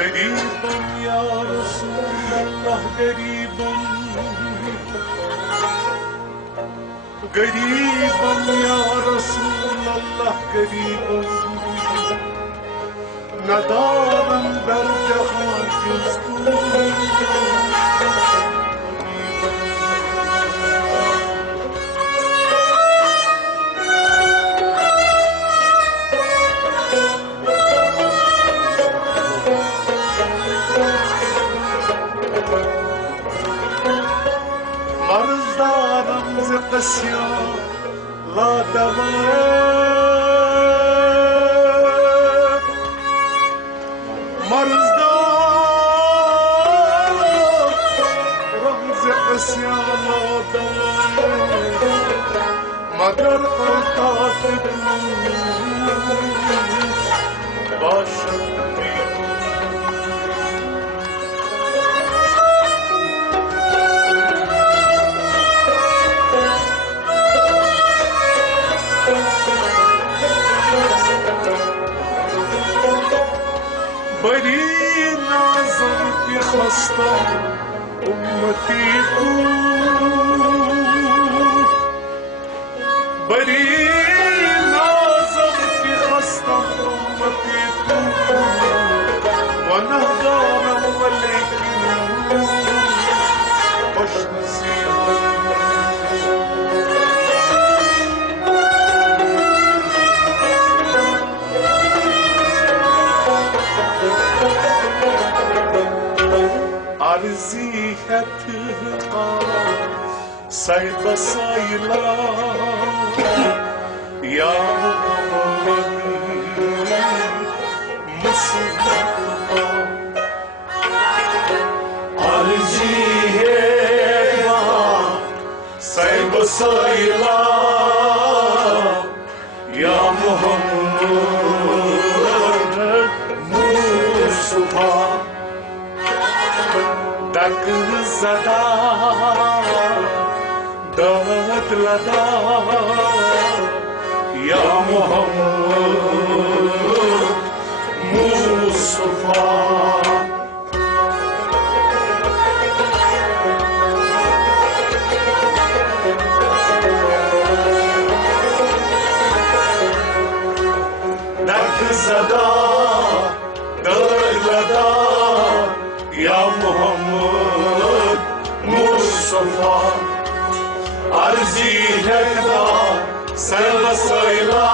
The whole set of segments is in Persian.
गरीबम या रसूल अल्लाह गरीबम गरीबम या रसूल अल्लाह गरीबम ندارم در جهان جز تو مرز دارم ز قسیان لا دوام مرز دارم ز قسیان لا دوام مگر قطعات باشد بری نازم که خواستم امتی تو بری نازم که خواستم امتی تو و ندارم ولیکن خوش نصیحت عرضی ہے تلقا سید سایلا یا محمد مصطفی عرضی ہے سید سایلا یا محمد مصطفی دق زدا داد لدا یا محمد مصطفی دق زدا داد لدا یا محمد مصطفی عرضی ہے خدا سر سیلا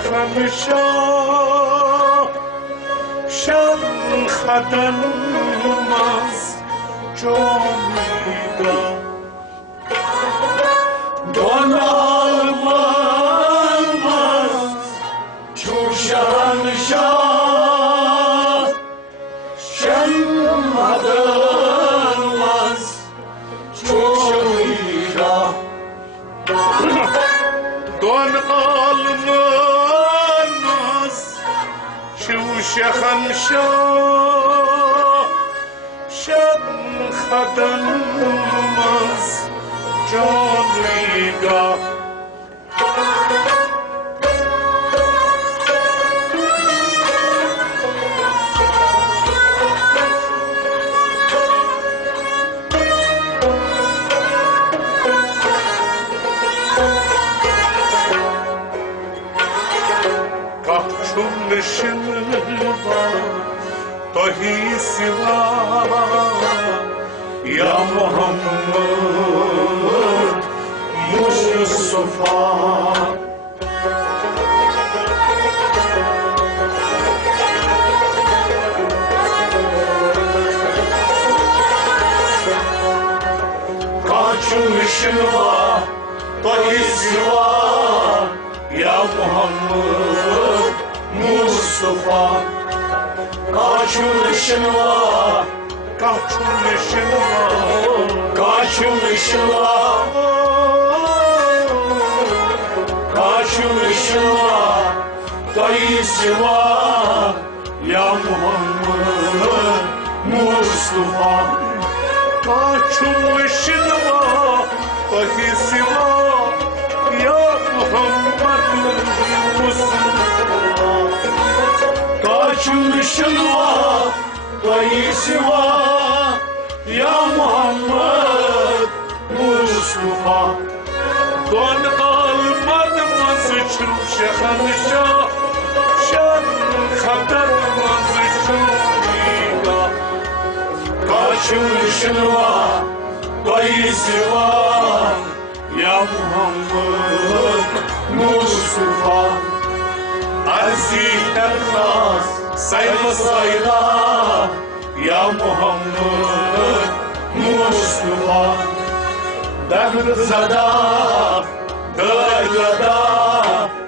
خمشا شب خدن مز جامیدا دون آلمان مز چو شهنشا شب خدن مز جامیدا دون شخنشا شب خدن مز جانیگا چون شنوا توهی سوا یا محمد مصطفی چون شنوا توهی سوا یا محمد مصطفی کاشون شنوا کاشون شنوا کاشون شنوا کاشون شنوا توی سوا یا محمد مصطفی کاشون شنوا توی سوا یا محمد مصطفی کاشون شنوا توی سوا یا محمد مصطفی دون قلمت مزچون شخنشا شن خطر مزچون میگا کاشون شنوا توی سوا یا محمد مصطفی عزی درخواست سیب سایلا یا محمد مصطفی درد زده درد زده